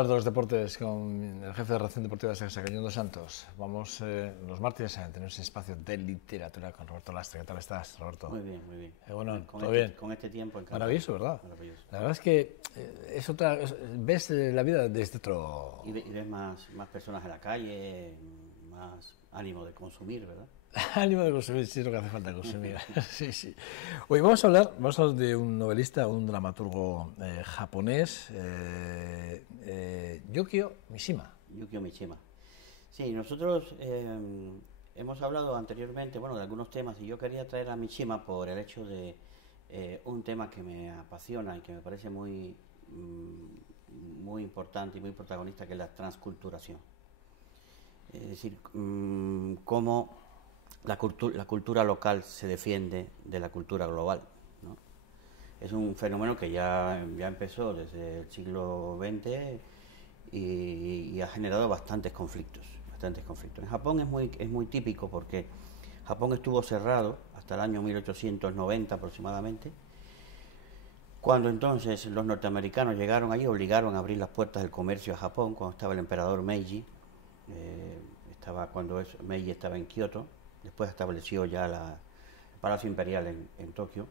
De los deportes con el jefe de redacción deportiva de Sexta, Cañón Santos. Vamos los martes a tener ese espacio de literatura con Roberto Lastre. ¿Qué tal estás, Roberto? Muy bien, muy bien. Bueno, con todo este, bien. Con este tiempo en casa. Maravilloso, ¿verdad? Maravilloso. La verdad es que es otra. Ves la vida desde otro. Y ves más personas en la calle, más ánimo de consumir, ¿verdad? Ánimo de consumir, sí es lo que hace falta consumir. Sí, sí. Hoy vamos a hablar de un novelista, un dramaturgo japonés, Yukio Mishima. Yukio Mishima. Sí, nosotros hemos hablado anteriormente, bueno, de algunos temas, y yo quería traer a Mishima por el hecho de un tema que me apasiona y que me parece muy importante y muy protagonista, que es la transculturación. Es decir, cómo la cultura local se defiende de la cultura global, ¿no? Es un fenómeno que ya empezó desde el siglo XX y ha generado bastantes conflictos. En Japón es muy típico porque Japón estuvo cerrado hasta el año 1890 aproximadamente, cuando entonces los norteamericanos llegaron allí, obligaron a abrir las puertas del comercio a Japón, cuando estaba el emperador Meiji, Meiji estaba en Kioto. Después estableció ya el Palacio Imperial en Tokio,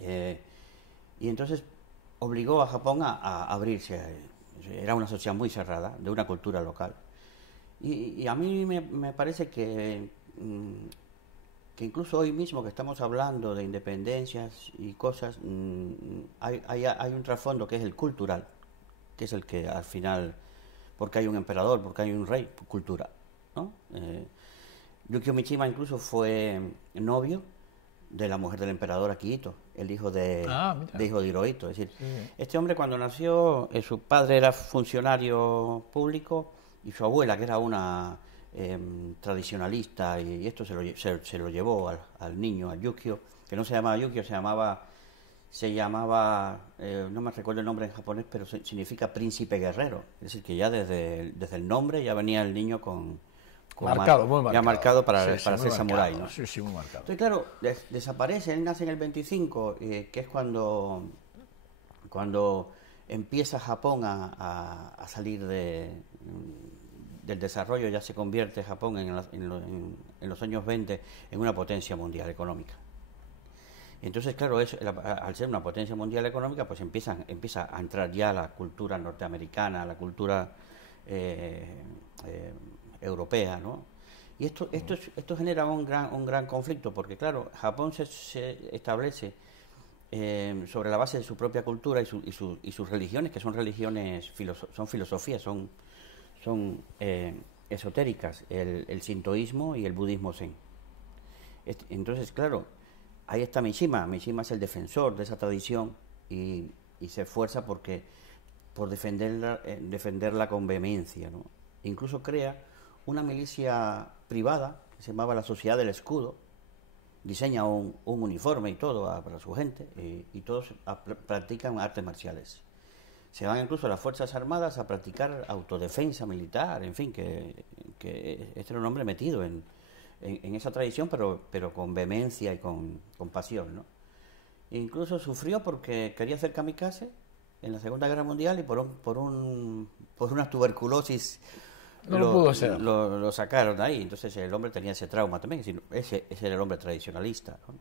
y entonces obligó a Japón a abrirse. Era una sociedad muy cerrada, de una cultura local. Y a mí me parece que incluso hoy mismo que estamos hablando de independencias y cosas, hay un trasfondo que es el cultural, que es el que al final, porque hay un emperador, porque hay un rey, cultura, ¿no? Yukio Mishima incluso fue novio de la mujer del emperador Akihito, el hijo de Hirohito. Es decir, este hombre, cuando nació, su padre era funcionario público y su abuela, que era una tradicionalista, y esto se lo llevó al niño, a Yukio, que no se llamaba Yukio, se llamaba no me recuerdo el nombre en japonés, pero significa príncipe guerrero. Es decir, que ya desde el nombre ya venía el niño muy marcado. Ya marcado para ser samurái, ¿no? Sí, muy marcado. Entonces, claro, desaparece, él nace en el 25, que es cuando empieza Japón a salir del desarrollo. Ya se convierte Japón en los años 20 en una potencia mundial económica. Entonces, claro, al ser una potencia mundial económica, pues empieza a entrar ya la cultura norteamericana, la cultura europea, ¿no? Y esto genera un gran conflicto, porque claro, Japón se establece sobre la base de su propia cultura y sus religiones, que son religiones, son filosofías, son esotéricas, el sintoísmo y el budismo zen. Entonces, claro, ahí está Mishima. Mishima es el defensor de esa tradición y se esfuerza por defenderla con vehemencia, ¿no? Incluso crea una milicia privada que se llamaba la Sociedad del Escudo, diseña un uniforme y todo para su gente, y todos practican artes marciales. Se van incluso a las Fuerzas Armadas a practicar autodefensa militar, en fin, que este era un hombre metido en esa tradición, pero con vehemencia y con pasión, ¿no? E incluso sufrió porque quería hacer kamikaze en la Segunda Guerra Mundial, y por una tuberculosis no lo pudo hacer. Lo sacaron de ahí. Entonces el hombre tenía ese trauma también. Es decir, ese era el hombre tradicionalista, ¿no?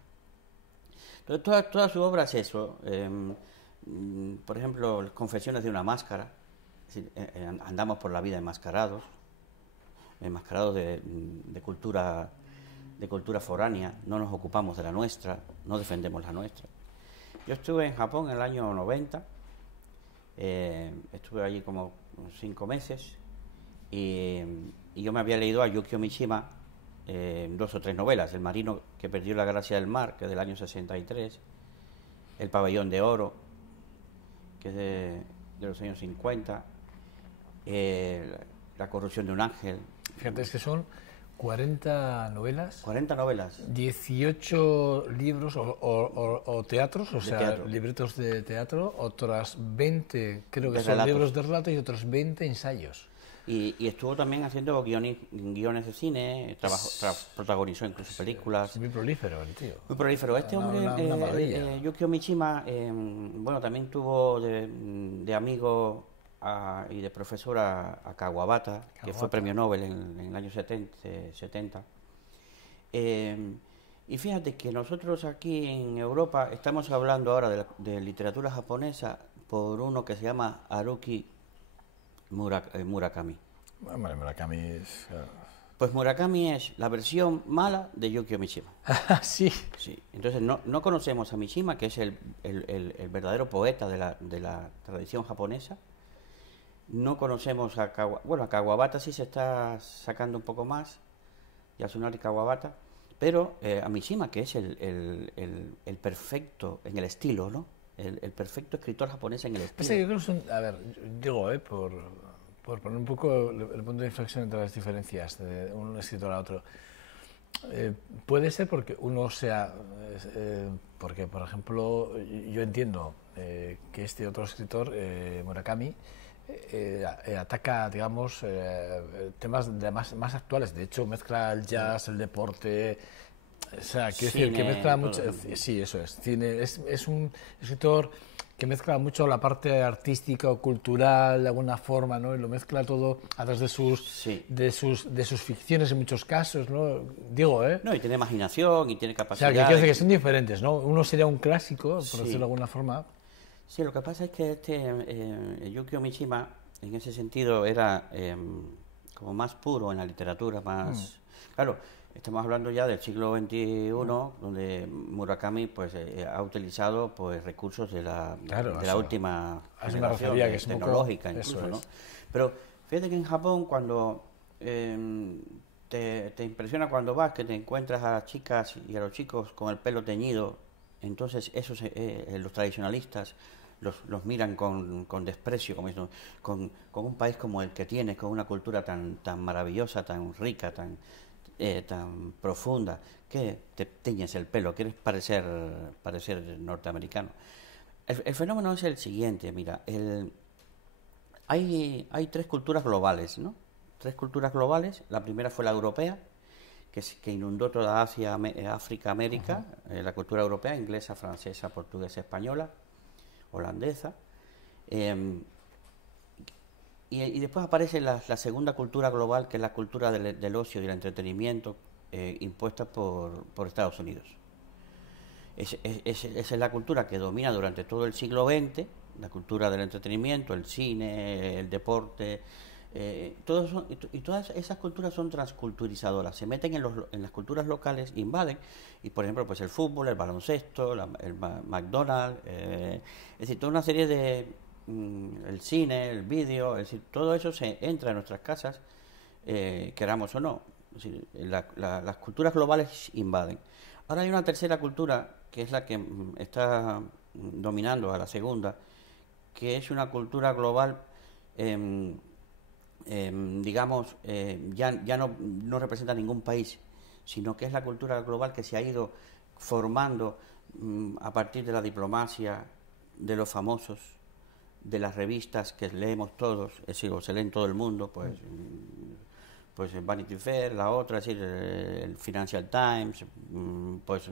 Entonces toda su obra es eso. Por ejemplo, Confesiones de una máscara. Es decir, andamos por la vida enmascarados de cultura foránea. No nos ocupamos de la nuestra, no defendemos la nuestra. Yo estuve en Japón en el año 90. Estuve allí como 5 meses. Y yo me había leído a Yukio Mishima 2 o 3 novelas: El marino que perdió la gracia del mar, que es del año 63, El pabellón de oro, que es de los años 50, La corrupción de un ángel. Fíjate, es que son 40 novelas. 40 novelas. 18 libros o teatros, o sea, teatro. Libretos de teatro, otras 20, creo que De son relatos. libros de relato, y otros 20 ensayos. Y estuvo también haciendo guiones de cine, protagonizó incluso películas. Es muy prolífero el tío. Muy prolífero. Este hombre, una maravilla. Yukio Mishima, bueno, también tuvo de amigo y de profesor a Kawabata, que fue premio Nobel en el año 70. Y fíjate que nosotros aquí en Europa estamos hablando ahora de literatura japonesa por uno que se llama Haruki Murakami. Hombre, Murakami es... Pues Murakami es la versión mala de Yukio Mishima. Sí. Sí. Entonces no conocemos a Mishima, que es el verdadero poeta de la tradición japonesa. No conocemos a a Kawabata sí se está sacando un poco más, Yasunari Kawabata, pero a Mishima, que es el perfecto en el estilo, ¿no? El perfecto escritor japonés en el estilo. Yo creo que son, a ver, digo, por poner un poco el punto de inflexión entre las diferencias de un escritor a otro. Puede ser porque uno sea, porque por ejemplo yo entiendo que este otro escritor, Murakami, ataca, digamos, temas más actuales. De hecho, mezcla el jazz, el deporte. O sea, quiero decir que mezcla mucho. Sí, eso es. Cine, es un escritor que mezcla mucho la parte artística o cultural de alguna forma, ¿no? Y lo mezcla todo a través de sus ficciones en muchos casos, ¿no? Digo, ¿eh? No, y tiene imaginación y tiene capacidad. O sea, que quiero decir que son diferentes, ¿no? Uno sería un clásico, por decirlo de alguna forma. Sí, lo que pasa es que Yukio Mishima, en ese sentido, era como más puro en la literatura, más... Claro, estamos hablando ya del siglo XXI, donde Murakami pues ha utilizado pues recursos de la última generación tecnológica, incluso, ¿no? Pero fíjate que en Japón, cuando te impresiona cuando vas, que te encuentras a las chicas y a los chicos con el pelo teñido, entonces esos los tradicionalistas los miran con desprecio, con un país como el que tienes, con una cultura tan maravillosa, tan rica, tan profunda, que te teñes el pelo, quieres parecer norteamericano. El fenómeno es el siguiente, mira, hay tres culturas globales, ¿no? Tres culturas globales. La primera fue la europea, que inundó toda Asia, África, América, la cultura europea, inglesa, francesa, portuguesa, española, holandesa. Y después aparece la segunda cultura global, que es la cultura del ocio y del entretenimiento, impuesta por Estados Unidos. Esa es la cultura que domina durante todo el siglo XX, la cultura del entretenimiento, el cine, el deporte. Todas esas culturas son transculturizadoras, se meten en las culturas locales, invaden, y por ejemplo pues el fútbol, el baloncesto, el McDonald's, es decir, toda una serie de el cine, el vídeo, es decir, todo eso se entra en nuestras casas, queramos o no. Es decir, las culturas globales invaden. Ahora hay una tercera cultura, que es la que está dominando a la segunda, que es una cultura global, digamos, ya no representa ningún país, sino que es la cultura global que se ha ido formando a partir de la diplomacia, de los famosos, de las revistas que leemos todos, es decir, o se leen todo el mundo, pues el Vanity Fair, la otra, es decir, el Financial Times, pues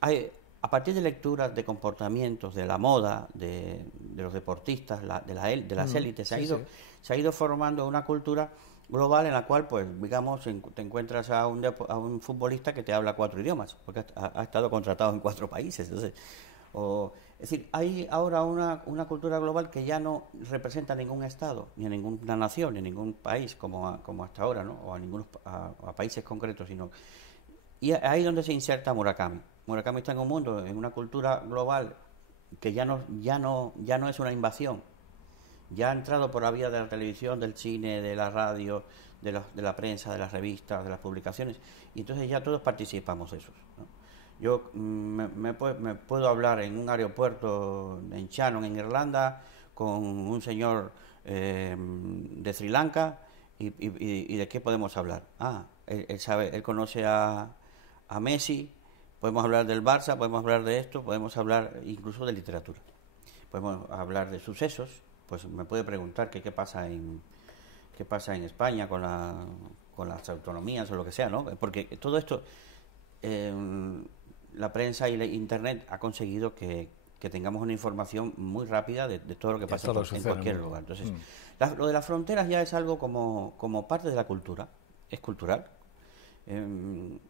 hay, a partir de lecturas de comportamientos, de la moda, de los deportistas, de las élites, se ha ido formando una cultura global en la cual, pues, digamos, te encuentras a un futbolista que te habla 4 idiomas, porque ha estado contratado en 4 países. Entonces, es decir, hay ahora una cultura global que ya no representa a ningún estado, ni a ninguna nación, ni a ningún país como hasta ahora, ¿no? O a países concretos, sino... Y ahí es donde se inserta Murakami. Murakami está en un mundo, en una cultura global que ya no es una invasión. Ya ha entrado por la vía de la televisión, del cine, de la radio, de la prensa, de las revistas, de las publicaciones, y entonces ya todos participamos de eso, ¿no? Yo me puedo hablar en un aeropuerto en Shannon, en Irlanda, con un señor de Sri Lanka, y ¿de qué podemos hablar? Él conoce a Messi, podemos hablar del Barça, podemos hablar de esto, podemos hablar incluso de literatura, podemos hablar de sucesos, pues me puede preguntar qué pasa en España con las autonomías o lo que sea, ¿no? Porque todo esto, la prensa y la internet ha conseguido que que tengamos una información muy rápida de todo lo que pasa en cualquier lugar. Entonces, lo de las fronteras ya es algo como parte de la cultura, es cultural. En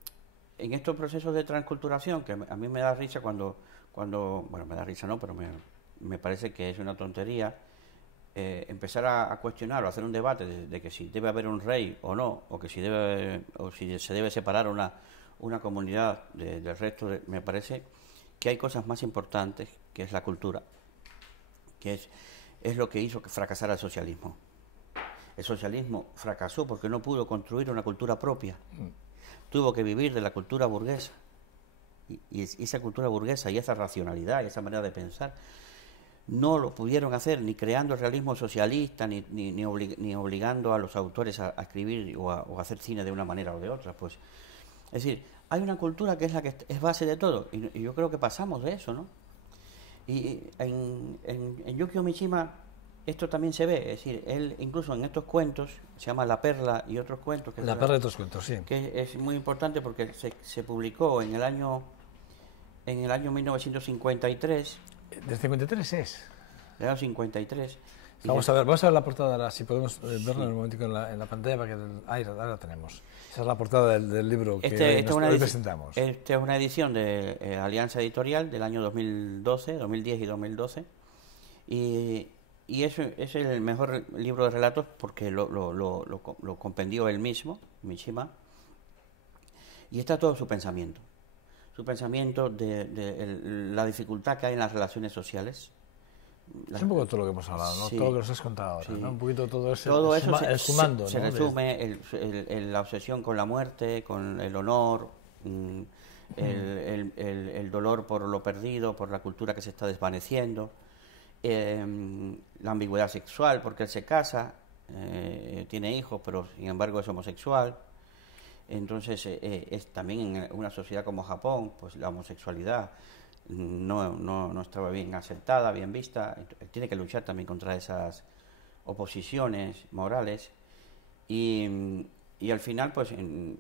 estos procesos de transculturación, que a mí me da risa cuando bueno, me da risa no, pero me parece que es una tontería, empezar a cuestionar o hacer un debate de que si debe haber un rey o no, o que si se debe separar una comunidad del resto, me parece que hay cosas más importantes, que es la cultura, que es lo que hizo que fracasara el socialismo. El socialismo fracasó porque no pudo construir una cultura propia. Tuvo que vivir de la cultura burguesa. Y esa cultura burguesa y esa racionalidad y esa manera de pensar no lo pudieron hacer ni creando el realismo socialista ni obligando a los autores a escribir o a hacer cine de una manera o de otra. Pues, es decir, hay una cultura que es la que es base de todo y yo creo que pasamos de eso, ¿no? Y en Yukio Mishima esto también se ve, es decir, él incluso en estos cuentos, se llama La Perla y otros cuentos. La Perla y otros cuentos, sí. Que es muy importante porque se publicó en el año 1953. ¿Del 53 es? Del año 53. Vamos a ver la portada ahora, si podemos verla en un momentico en la pantalla, para que ahí la tenemos. Esa es la portada del libro que hoy presentamos. Esta es una edición de Alianza Editorial del año 2010 y 2012. Y eso es el mejor libro de relatos porque lo compendió él mismo, Mishima, y está todo su pensamiento de la dificultad que hay en las relaciones sociales. Es un poco todo lo que hemos hablado, ¿no? Sí, todo lo que nos has contado ahora, ¿no? Un poquito todo eso sumando, se resume la obsesión con la muerte, con el honor, el dolor por lo perdido, por la cultura que se está desvaneciendo. La ambigüedad sexual, porque él se casa, tiene hijos, pero sin embargo es homosexual. Entonces, es también en una sociedad como Japón, pues la homosexualidad no estaba bien aceptada, bien vista. Tiene que luchar también contra esas oposiciones morales. Y al final, pues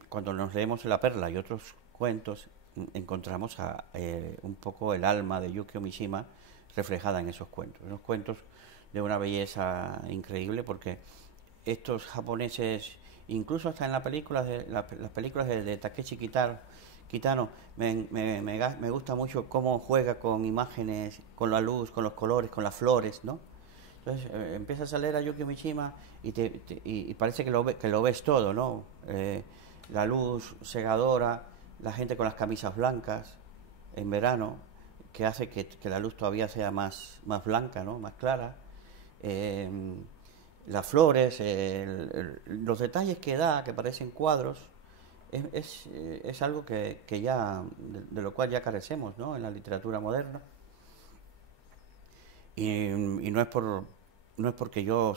cuando nos leemos La Perla y otros cuentos, encontramos un poco el alma de Yukio Mishima reflejada en esos cuentos. Unos cuentos de una belleza increíble, porque estos japoneses, incluso hasta en las películas de Takeshi Kitano, me gusta mucho cómo juega con imágenes, con la luz, con los colores, con las flores, ¿no? Entonces empiezas a leer a Yukio Mishima y parece que lo ves todo, ¿no? La luz cegadora, la gente con las camisas blancas en verano, que hace que la luz todavía sea más blanca, ¿no? Más clara. Las flores, los detalles que da, que parecen cuadros, es algo que ya de lo cual ya carecemos, ¿no? En la literatura moderna. Y no es porque yo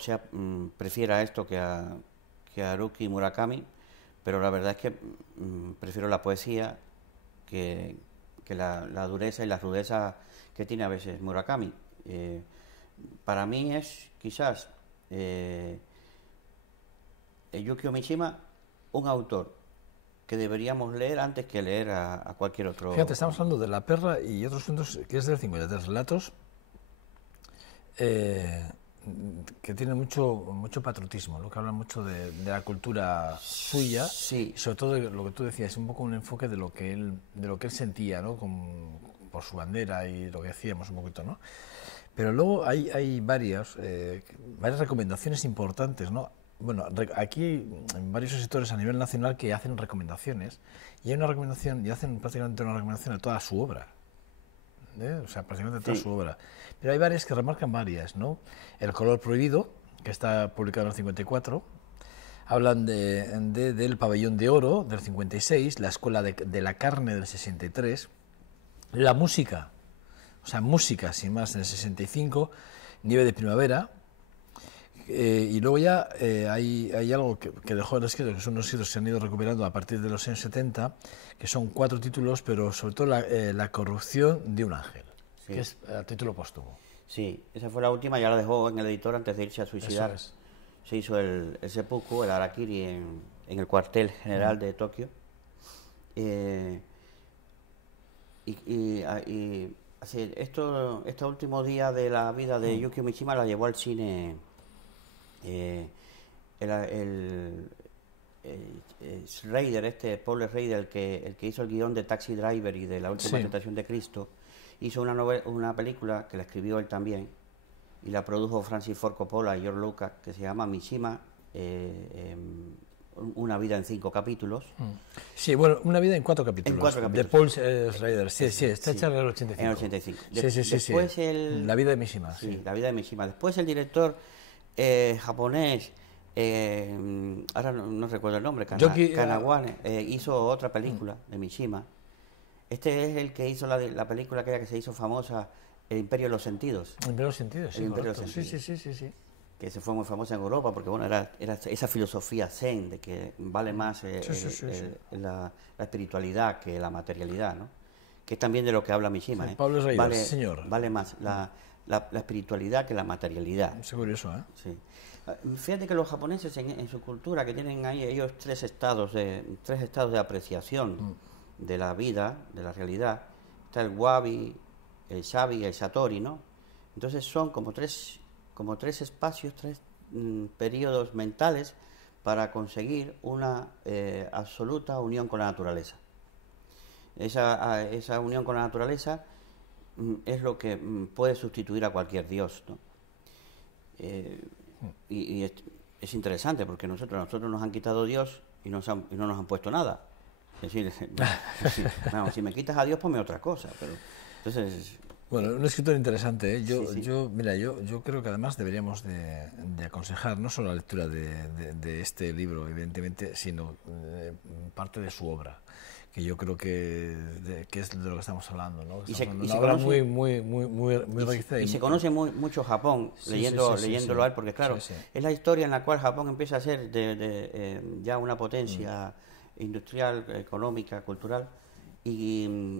prefiera esto que a Haruki Murakami, pero la verdad es que prefiero la poesía que la dureza y la rudeza que tiene a veces Murakami. Para mí es quizás Yukio Mishima un autor que deberíamos leer antes que leer a cualquier otro. Fíjate, estamos hablando de La Perla y otros cuentos, que es del 53, relatos que tienen mucho patriotismo, lo que hablan mucho de la cultura suya, sí. Y sobre todo de lo que tú decías, un poco un enfoque de lo que él sentía, ¿no? Por su bandera y lo que decíamos un poquito, ¿no? Pero luego hay varias recomendaciones importantes, ¿no? Bueno, aquí hay varios escritores a nivel nacional que hacen recomendaciones, y hay una recomendación, y hacen prácticamente una recomendación de toda su obra, o sea, prácticamente toda su obra. Pero hay varias que remarcan varias, ¿no? El color prohibido, que está publicado en el 54, hablan del pabellón de oro del 56, la escuela de la carne del 63, la música, o sea, música sin más en el 65, nieve de primavera, y luego ya hay algo que dejó el escrito, que son unos escritos que se han ido recuperando a partir de los años 70, que son 4 títulos, pero sobre todo la corrupción de un ángel, sí, que es a título póstumo. Sí, esa fue la última, ya la dejó en el editor antes de irse a suicidar. Eso es. Se hizo el seppuku, el harakiri en el cuartel general de Tokio. Y Así, estos últimos días de la vida de Yukio Mishima la llevó al cine el, el, Schrader, Paul Schrader, el que hizo el guión de Taxi Driver y de La Última Tentación de Cristo, hizo una película que la escribió él también y la produjo Francis Ford Coppola y George Lucas, que se llama Mishima, una vida en 5 capítulos. Sí, bueno, una vida en 4 capítulos. En 4 capítulos. De Paul Schrader, sí, está hecha en el 85. En el 85. Después la vida de Mishima. Sí, la vida de Mishima. Después el director japonés, ahora no recuerdo el nombre, Kanawane, hizo otra película de Mishima. Este es el que hizo la película aquella que se hizo famosa, El Imperio de los Sentidos. El Imperio de los Sentidos, sí, correcto. Sí. Que se fue muy famosa en Europa porque bueno era esa filosofía zen de que vale más la espiritualidad que la materialidad, ¿no? Que es también de lo que habla Mishima. Sí, Pablo Schrader, señor. Vale más la espiritualidad que la materialidad. Es curioso, ¿eh? Sí. Fíjate que los japoneses en su cultura, que tienen ahí ellos tres estados de apreciación de la vida, de la realidad. Está el wabi, el shabi y el satori, ¿no? Entonces son como tres espacios, tres periodos mentales para conseguir una absoluta unión con la naturaleza. Esa unión con la naturaleza es lo que puede sustituir a cualquier dios, ¿no? Y es interesante porque nosotros nos han quitado Dios y no nos han puesto nada. Es decir, si me quitas a Dios, ponme otra cosa. Pero entonces... Bueno, un escritor interesante, ¿eh? Yo creo que además deberíamos de aconsejar no solo la lectura de este libro, evidentemente, sino parte de su obra, que yo creo que es de lo que estamos hablando, ¿no? Una obra muy rica. Y se conoce mucho Japón leyéndolo a él, porque claro, es la historia en la cual Japón empieza a ser ya una potencia industrial, económica, cultural, y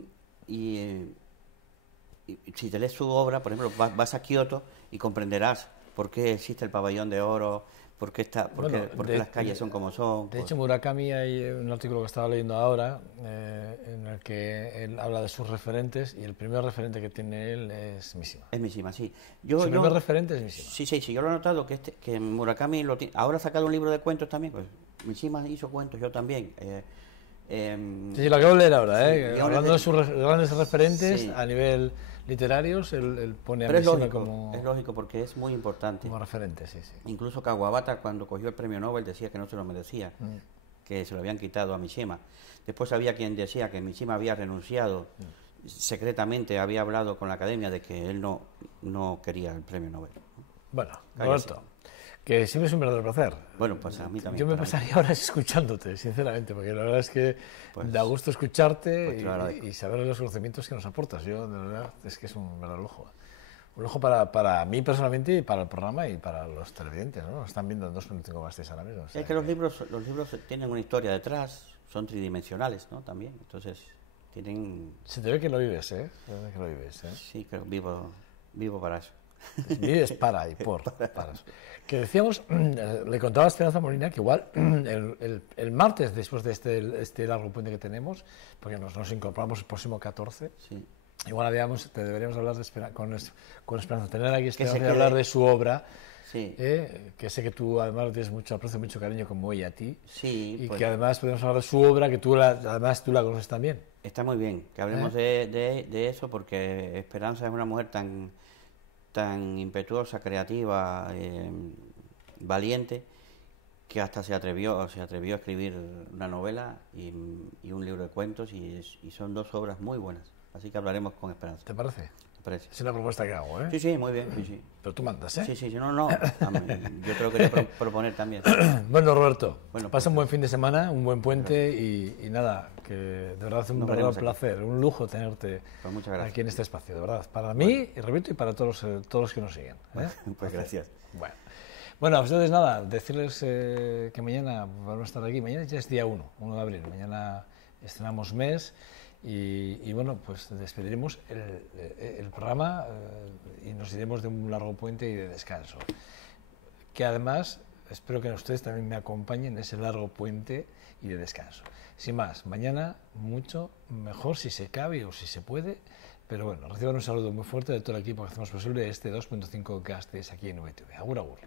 si te lees su obra, por ejemplo, vas a Kioto y comprenderás por qué existe el pabellón de oro, por qué las calles son como son. De hecho, Murakami, hay un artículo que estaba leyendo ahora en el que él habla de sus referentes y el primer referente que tiene él es Mishima. Es Mishima, sí. Su primer referente es Mishima. Sí, yo lo he notado que Murakami ahora ha sacado un libro de cuentos también, pues Mishima hizo cuentos, yo también. Sí, lo acabo de leer ahora, hablando de sus grandes referentes a nivel literarios, él pone a Mishima como... Es lógico, porque es muy importante. Como referente, sí. Incluso Kawabata, cuando cogió el premio Nobel, decía que no se lo merecía, que se lo habían quitado a Mishima. Después había quien decía que Mishima había renunciado, secretamente había hablado con la academia de que él no quería el premio Nobel. Bueno, Roberto, que siempre es un verdadero placer. Bueno, pues a mí también. Yo me pasaría horas escuchándote, sinceramente, porque la verdad es que da gusto escucharte y saber los conocimientos que nos aportas. Yo, de verdad, es que es un verdadero lujo. Un lujo para mí personalmente y para el programa y para los televidentes, ¿no? Nos están viendo en 2.5 más ahora mismo. Es que los libros tienen una historia detrás, son tridimensionales, ¿no? También, entonces tienen... Se te ve que lo vives, ¿eh? Sí, creo, vivo para eso. Vives para eso. Que decíamos, le contaba a Esperanza Molina que igual el martes, después de este largo puente que tenemos, porque nos incorporamos el próximo 14, igual deberíamos hablar con Esperanza, tener aquí Esperanza y hablar de su obra, que sé que tú además tienes mucho aprecio, mucho cariño como ella a ti, y que además podemos hablar de su obra, que además tú la conoces también. Está muy bien que hablemos de eso, porque Esperanza es una mujer tan impetuosa, creativa, valiente, que hasta se atrevió a escribir una novela y un libro de cuentos, y son 2 obras muy buenas. Así que hablaremos con Esperanza. ¿Te parece? ¿Te parece? Es una propuesta que hago, ¿eh? Sí, muy bien. Sí. Pero tú mandas, ¿eh? Sí, no. Yo te lo quería proponer también. Bueno, Roberto, pasa un buen fin de semana, un buen puente y nada, que de verdad es un verdadero placer, un lujo tenerte aquí en este espacio, de verdad. Para mí, y repito, y para todos los que nos siguen. Pues gracias. Bueno, a ustedes nada, decirles que mañana vamos a estar aquí. Mañana ya es día 1 de abril. Mañana estrenamos mes. Y bueno, pues despediremos el programa y nos iremos de un largo puente y de descanso. Que además, espero que ustedes también me acompañen en ese largo puente y de descanso. Sin más, mañana mucho mejor, si se cabe o si se puede, Pero bueno, reciban un saludo muy fuerte de todo el equipo que hacemos posible este 2.5 Gasteiz aquí en VTV. Agur, agur.